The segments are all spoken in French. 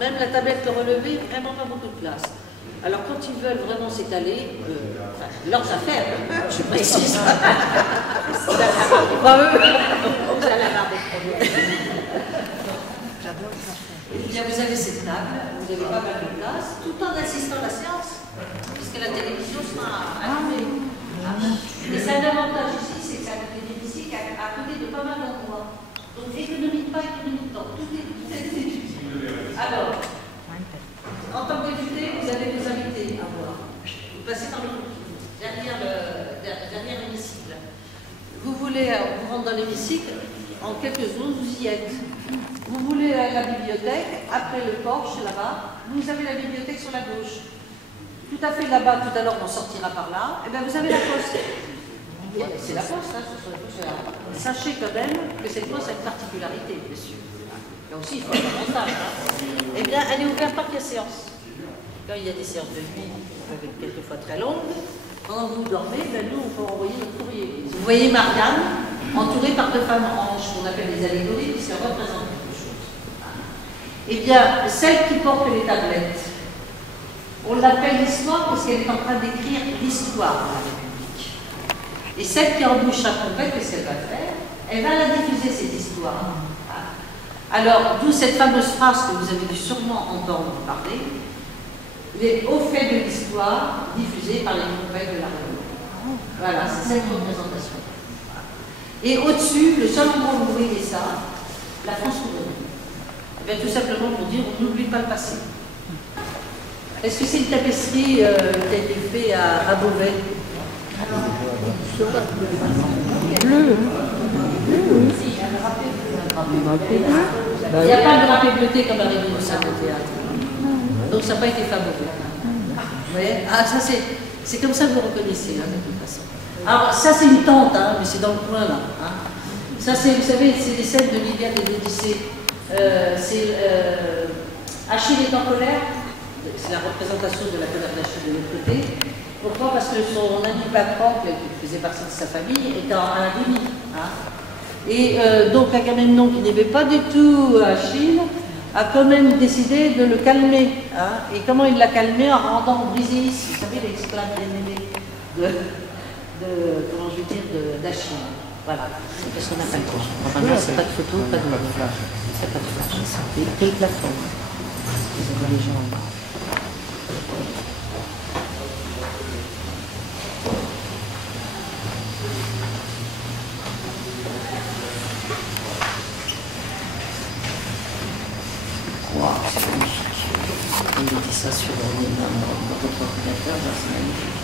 Même la tablette relevée, vraiment pas beaucoup de place. Alors quand ils veulent vraiment s'étaler, leurs affaires, je précise. Vous allez avoir des problèmes. Eh bien, vous avez cette table, vous avez pas mal de place, tout en assistant à la séance, puisque la télévision sera allumée. Et c'est un avantage ici, c'est que ça a été l'hémicycle à côté de pas mal d'endroits. Donc économie de pas, économie de temps, tout est étudié. Alors, en tant que député, vous avez des invités à voir. Vous passez par le derrière l'hémicycle. Vous voulez vous rendre dans l'hémicycle, en quelques secondes, vous y êtes. Vous voulez aller à la bibliothèque, après le porche, là-bas, vous avez la bibliothèque sur la gauche. Tout à fait là-bas, tout à l'heure, on sortira par là, et bien vous avez la poste. C'est la poste, hein, sachez quand même que cette poste a une particularité, messieurs. Là aussi, il faut un avantage. Hein. Eh bien, elle est ouverte par séance. Quand il y a des séances de nuit, qui peuvent être quelquefois très longues, pendant que vous dormez, ben, nous, on peut envoyer notre courrier. Vous voyez Marianne, entourée par deux femmes hanches, qu'on appelle les allégories, puisqu'elles représentent quelque chose. Eh bien, celle qui porte les tablettes, on l'appelle l'histoire parce qu'elle est en train d'écrire l'histoire de la République. Et celle qui en bouche à complète, qu'est-ce qu'elle va faire? Elle va la diffuser, cette histoire. Alors, d'où cette fameuse phrase que vous avez dû sûrement entendre parler, les hauts faits de l'histoire diffusés par les compagnes de la République. Voilà, c'est cette représentation. Et au-dessus, le seul endroit où vous voyez ça, la France couronnée. Eh bien, tout simplement pour dire, on n'oublie pas le passé. Est-ce que c'est une tapisserie qui a été faite à Beauvais? Bleu. Il n'y a pas de drapé bleuté comme arrivé au sein du théâtre. Donc ça n'a pas été fait à Beauvais. Ouais. Ah, ça c'est comme ça que vous reconnaissez, hein, de toute façon. Alors ça c'est une tente, hein, mais c'est dans le coin là. Hein. Ça c'est, vous savez, c'est des scènes de l'Iliade et de l'Odyssée. Achille est en colère. C'est la représentation de la colère d'Achille de l'autre côté. Pourquoi? Parce que son ami Patrocle, qui faisait partie de sa famille, était à l'agonie. Hein. Et donc Agamemnon, qui n'aimait pas du tout Achille, a quand même décidé de le calmer. Hein. Et comment il l'a calmé? En rendant Briséis, vous savez, l'esclave bien-aimé comment je veux dire, d'Achille. Voilà, c'est parce qu'on n'a pas le temps. Normalement, c'est pas de photo, pas de flash. C'est pas de flash, c'est le plafond. Vous avez les gens. Il était ça sur votre ordinateur, c'est magnifique.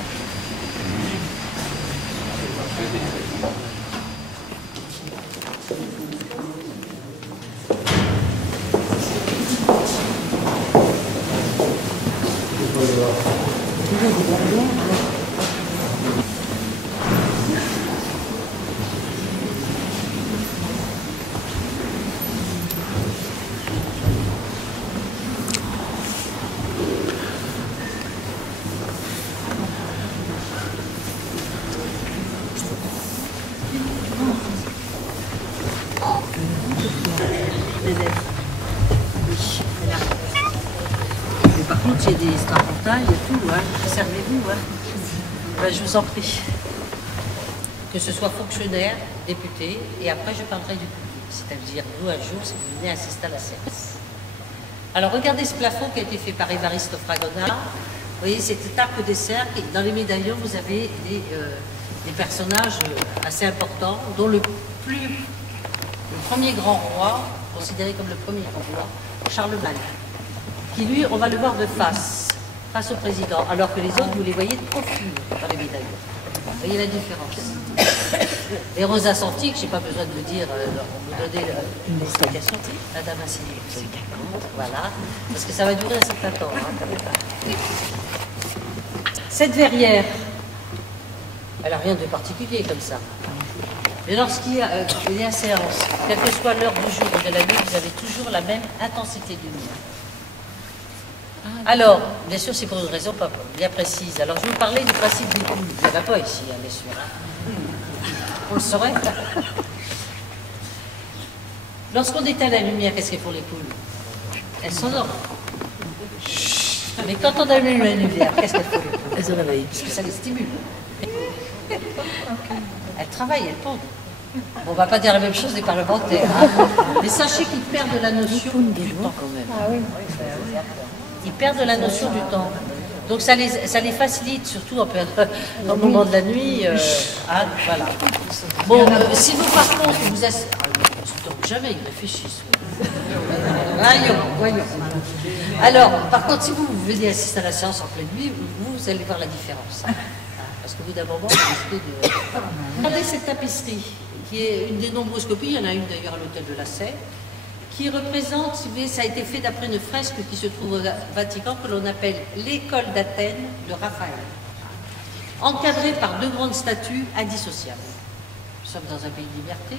Par contre, il y a des strapontins, il y a tout, hein. Servez-vous. Hein. Ben, je vous en prie. Que ce soit fonctionnaire, député, et après je parlerai du public. C'est-à-dire, vous, un jour, si vous venez assister à la séance. Alors, regardez ce plafond qui a été fait par Évariste Fragonard. Vous voyez, c'est cet arc des cercles. Dans les médaillons, vous avez des personnages assez importants, dont le premier grand roi, considéré comme le premier grand roi, Charlemagne, qui lui, on va le voir de face au président, alors que les autres, vous les voyez de profil dans les médaillons. Vous voyez la différence. Et Rosa Santique, je n'ai pas besoin de vous dire, on vous donner une explication. Madame Asselineau, c'est 50, voilà, parce que ça va durer un certain temps. Hein, cette verrière, elle n'a rien de particulier comme ça. Mais lorsqu'il y a séance, quelle que soit l'heure du jour ou de la nuit, vous avez toujours la même intensité de lumière. Alors, bien sûr, c'est pour une raison pas bien précise. Alors, je vais vous parler du principe des poules. Il n'y en a pas ici, hein, bien sûr. Hein. On le saurait. Lorsqu'on éteint la lumière, qu'est-ce qu'elles font les poules? Elles s'endorment. Mais quand on a eu la lumière, qu'est-ce qu'elle fait? Elle se réveille. Parce que ça les stimule. Elle travaille, elle pond. Bon, on ne va pas dire la même chose des parlementaires. Hein. Mais sachez qu'ils perdent la notion du temps quand même. Ah oui. Ils perdent la notion du temps. Donc ça les facilite, surtout dans le moment de la nuit. Hein, voilà. Bon, si vous par contre, vous êtes... Donc jamais ils réfléchissent. Voyons. Alors, par contre, si vous venez assister à la séance en pleine nuit, vous allez voir la différence. Hein. Parce qu'au bout d'un moment, vous risquez de... Regardez cette tapisserie, qui est une des nombreuses copies, il y en a une d'ailleurs à l'hôtel de la Seine, qui représente, si vous voulez, ça a été fait d'après une fresque qui se trouve au Vatican, que l'on appelle l'école d'Athènes de Raphaël, encadrée par deux grandes statues indissociables. Nous sommes dans un pays de liberté,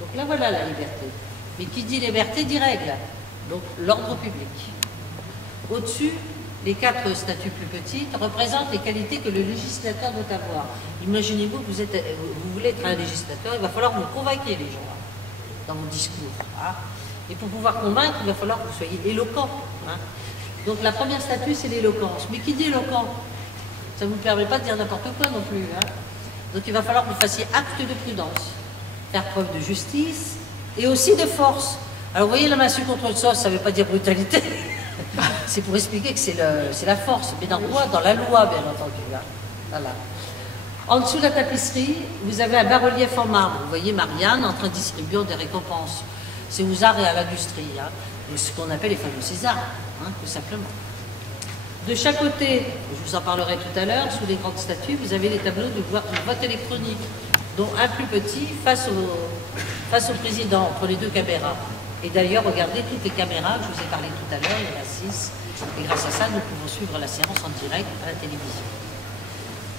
donc là voilà la liberté. Mais qui dit liberté dit règle, donc l'ordre public. Au-dessus, les quatre statues plus petites représentent les qualités que le législateur doit avoir. Imaginez-vous que vous voulez être un législateur, il va falloir vous convaincre les gens dans vos discours. Hein. Et pour pouvoir convaincre, il va falloir que vous soyez éloquent. Hein. Donc la première statue, c'est l'éloquence. Mais qui dit éloquent? Ça ne vous permet pas de dire n'importe quoi non plus. Hein. Donc il va falloir que vous fassiez acte de prudence, faire preuve de justice et aussi de force. Alors vous voyez, la massue contre le sol, ça ne veut pas dire brutalité. C'est pour expliquer que c'est la force. Mais dans quoi? Dans la loi, bien entendu. Hein. Voilà. En dessous de la tapisserie, vous avez un bas-relief en marbre. Vous voyez Marianne en train de distribuer des récompenses. C'est aux arts et à l'industrie. Hein. Ce qu'on appelle les fameux Césars, hein, tout simplement. De chaque côté, je vous en parlerai tout à l'heure, sous les grandes statues, vous avez les tableaux de vote électronique, dont un plus petit face au président, entre les deux caméras. Et d'ailleurs, regardez toutes les caméras, je vous ai parlé tout à l'heure, il y en a 6. Et grâce à ça, nous pouvons suivre la séance en direct à la télévision.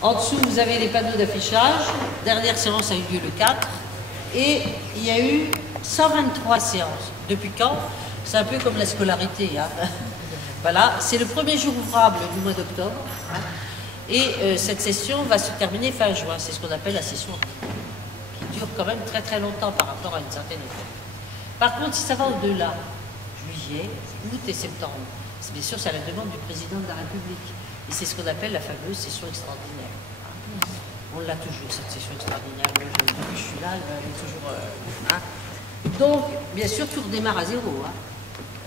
En dessous, vous avez les panneaux d'affichage. Dernière séance a eu lieu le 4. Et il y a eu 123 séances. Depuis quand? C'est un peu comme la scolarité. Hein. Voilà, c'est le premier jour ouvrable du mois d'octobre. Hein. Et cette session va se terminer fin juin. C'est ce qu'on appelle la session qui dure quand même très très longtemps par rapport à une certaine époque. Par contre, si ça va au-delà, juillet, août et septembre, bien sûr, c'est à la demande du président de la République. Et c'est ce qu'on appelle la fameuse session extraordinaire. On l'a toujours, cette session extraordinaire. Moi, depuis que je suis là, elle est toujours... Hein. Donc, bien sûr, tout redémarre à zéro, hein,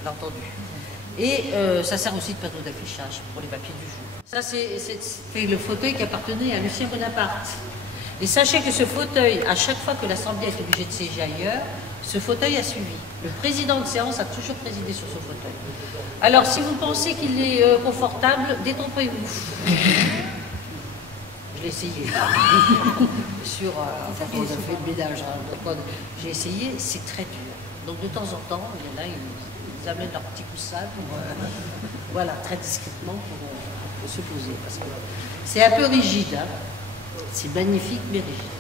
bien entendu. Et ça sert aussi de panneau d'affichage pour les papiers du jour. Ça, c'est le fauteuil qui appartenait à Lucien Bonaparte. Et sachez que ce fauteuil, à chaque fois que l'Assemblée est obligée de siéger ailleurs, ce fauteuil a suivi. Le président de séance a toujours présidé sur ce fauteuil. Alors, si vous pensez qu'il est confortable, détrompez-vous. Je l'ai essayé. Sur, enfin, on a fait le ménage. Hein, j'ai essayé, c'est très dur. Donc, de temps en temps, il y en a, ils amènent leur petit coussin pour, voilà, très discrètement pour se poser. Parce que c'est un peu rigide. Hein. C'est magnifique, mais rigide.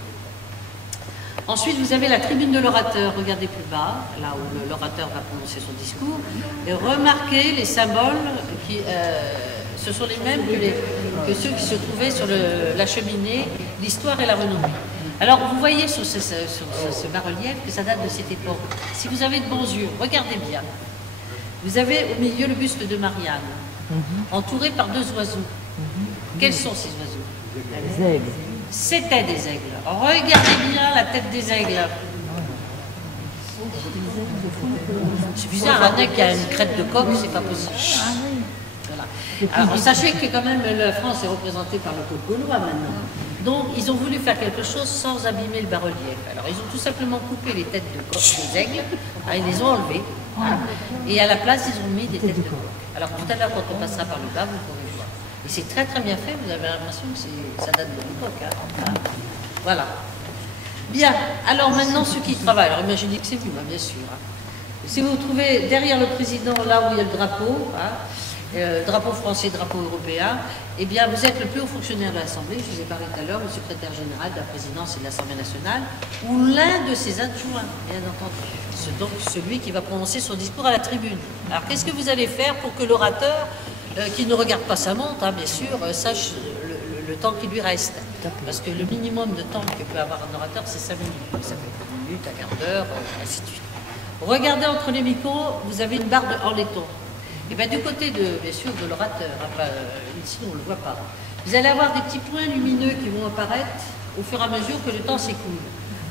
Ensuite, vous avez la tribune de l'orateur, regardez plus bas, là où l'orateur va prononcer son discours, et remarquez les symboles, ce sont les mêmes que ceux qui se trouvaient sur la cheminée, l'histoire et la renommée. Alors, vous voyez sur ce bas-relief que ça date de cette époque. Si vous avez de bons yeux, regardez bien. Vous avez au milieu le buste de Marianne, entouré par deux oiseaux. Quels sont ces oiseaux? Les aigles. C'était des aigles. Regardez bien la tête des aigles. C'est bizarre, un aigle qui a une crête de coq, c'est pas possible. Voilà. Alors, sachez que quand même la France est représentée par le peuple gaulois maintenant. Donc, ils ont voulu faire quelque chose sans abîmer le bas-relief. Alors, ils ont tout simplement coupé les têtes de coq des aigles, ils les ont enlevées, et à la place, ils ont mis des têtes de coq. Alors, tout à l'heure, quand on passera par le bas, vous pourrez voir. Et c'est très très bien fait, vous avez l'impression que ça date de l'époque. Hein. Voilà. Bien, alors maintenant ceux qui travaillent, alors imaginez que c'est vous, hein, bien sûr. Hein. Si vous vous trouvez derrière le président, là où il y a le drapeau, drapeau français, drapeau européen, eh bien vous êtes le plus haut fonctionnaire de l'Assemblée, je vous ai parlé tout à l'heure, le secrétaire général de la présidence et de l'Assemblée nationale, ou l'un de ses adjoints, bien entendu. Donc celui qui va prononcer son discours à la tribune. Alors qu'est-ce que vous allez faire pour que l'orateur qui ne regarde pas sa montre, hein, bien sûr, sache le temps qui lui reste. Parce que le minimum de temps que peut avoir un orateur, c'est 5 minutes. Ça peut être 1 minute, un quart d'heure, ainsi de suite. Regardez entre les micros, vous avez une barre en laiton. Et bien du côté bien sûr, de l'orateur, ici on ne le voit pas, vous allez avoir des petits points lumineux qui vont apparaître au fur et à mesure que le temps s'écoule.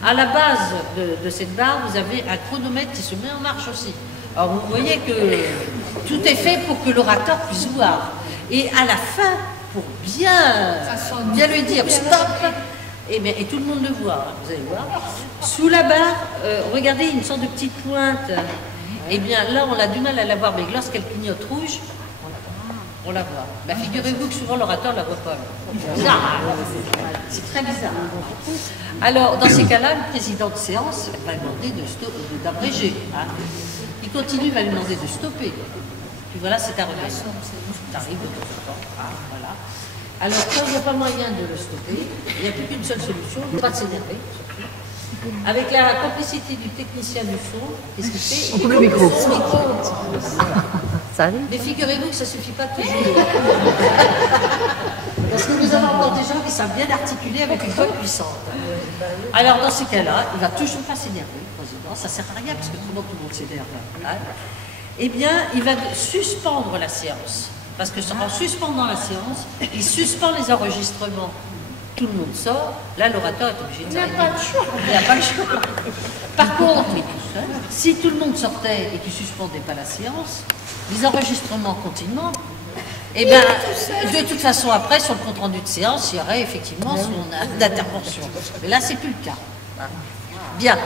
À la base de cette barre, vous avez un chronomètre qui se met en marche aussi. Alors vous voyez que tout est fait pour que l'orateur puisse voir. Et à la fin, pour bien lui dire stop, et tout le monde le voit, hein, vous allez voir. Sous la barre, regardez une sorte de petite pointe. Eh bien là, on a du mal à la voir, mais lorsqu'elle clignote rouge, on la voit. Bah, figurez-vous que souvent l'orateur ne la voit pas. C'est très bizarre. Alors, dans ces cas-là, le président de séance va demander d'abréger. Hein. Il continue, va lui demander de stopper. Puis voilà, c'est arrivé. Ça arrive de temps en temps. Ah, voilà. Alors, quand il n'y a pas moyen de le stopper, il n'y a plus qu'une seule solution, ne pas s'énerver. Avec la complicité du technicien du son, qu'est-ce qu'il fait? On coupe le micro. Mais figurez-vous que ça ne suffit pas toujours. Parce que nous avons encore des gens qui savent bien articuler avec une voix puissante. Alors dans ces cas-là, il ne va toujours pas s'énerver, le président. Ça ne sert à rien parce que comment tout le monde s'énerve. Hein. Eh bien, il va suspendre la séance. Parce que en suspendant la séance, il suspend les enregistrements. Tout le monde sort, là l'orateur est obligé de s'arrêter. Il n'a pas le choix. Par contre, si tout le monde sortait et qu'il ne suspendait pas la séance, les enregistrements continuant, et bien, de toute façon, après, sur le compte-rendu de séance, il y aurait effectivement son intervention. Mais là, ce n'est plus le cas. Bien.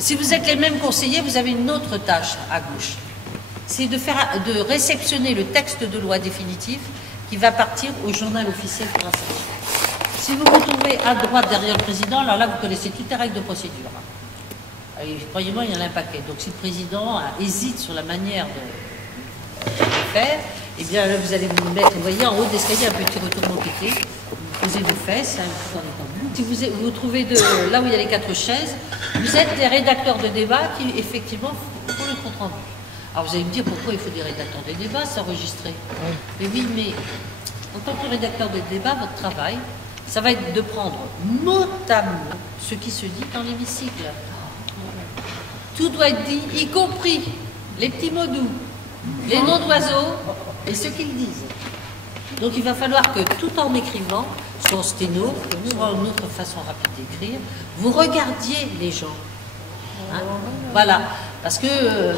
Si vous êtes les mêmes conseillers, vous avez une autre tâche à gauche. C'est de réceptionner le texte de loi définitif qui va partir au journal officiel pour insertion. Si vous vous trouvez à droite derrière le président, alors là, vous connaissez toutes les règles de procédure. Croyez-moi, il y en a un paquet. Donc, si le président hésite sur la manière de faire, eh bien, là, vous allez vous mettre, vous voyez, en haut de l'escalier, un petit retournement piqué. Vous posez vos fesses, un petit temps détendu. Si vous vous trouvez là où il y a les 4 chaises, vous êtes des rédacteurs de débat qui, effectivement, font le compte-rendu. Alors, vous allez me dire pourquoi il faut des rédacteurs de débat, c'est enregistré. Mais oui, mais en tant que rédacteur de débat, votre travail, ça va être de prendre mot à mot ce qui se dit dans l'hémicycle. Tout doit être dit, y compris les petits mots doux, les noms d'oiseaux et ce qu'ils disent. Donc il va falloir que tout en écrivant, soit en sténo, soit en autre façon rapide d'écrire, vous regardiez les gens. Hein, voilà. Parce que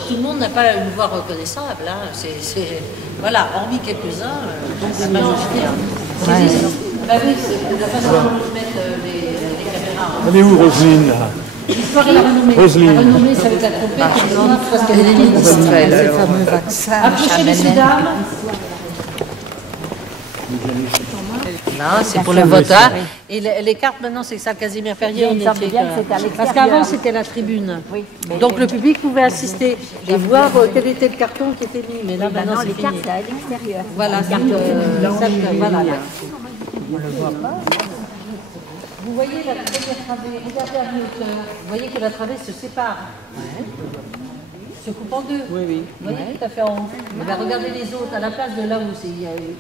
tout le monde n'a pas une voix reconnaissable. Hein. Voilà, hormis quelques-uns, donc la majorité. Bah oui, c'est la façon dont ils mettent les caméras. Elle est où, Roselyne, là? L'histoire et la renommée. Roselyne. La renommée, ça va être la trompette, parce qu'elle est le fameux vaccin. Approchez, messieurs, dames. Là, c'est pour le vote. Hein. Et les cartes, maintenant, c'est ça, Casimir Perrier. Parce qu'avant, c'était la tribune. Oui, donc le public pouvait assister et voir quel était le carton qui était mis. Mais là, maintenant, c'est fini. Les cartes à l'extérieur. Voilà, voilà. On ne le voit pas. Vous voyez la première travée, regardez à mi-hauteur. Vous voyez que la travée se sépare. Se coupe en deux. Oui, oui. Vous voyez tout à fait en haut. Et bien, regardez les autres, à la place de là où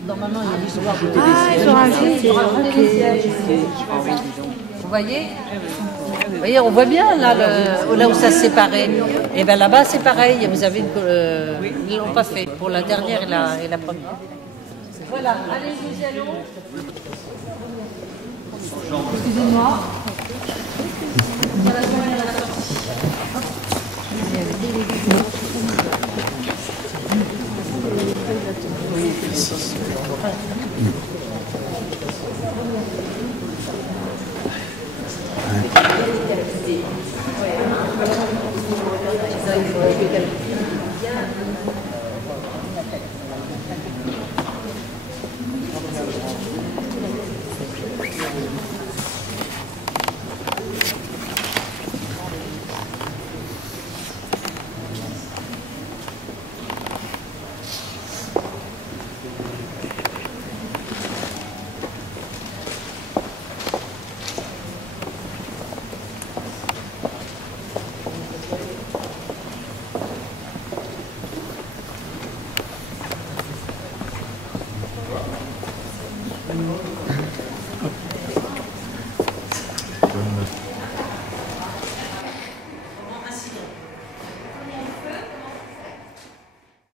normalement il y a l'histoire de Ils ont rajouté des sièges. Vous voyez? Vous voyez, on voit bien là, là où ça se séparait. Et bien là-bas, c'est pareil. Vous avez ils ne l'ont pas fait pour la dernière et la première. Voilà, allez, nous y allons. Excusez-moi. Oui,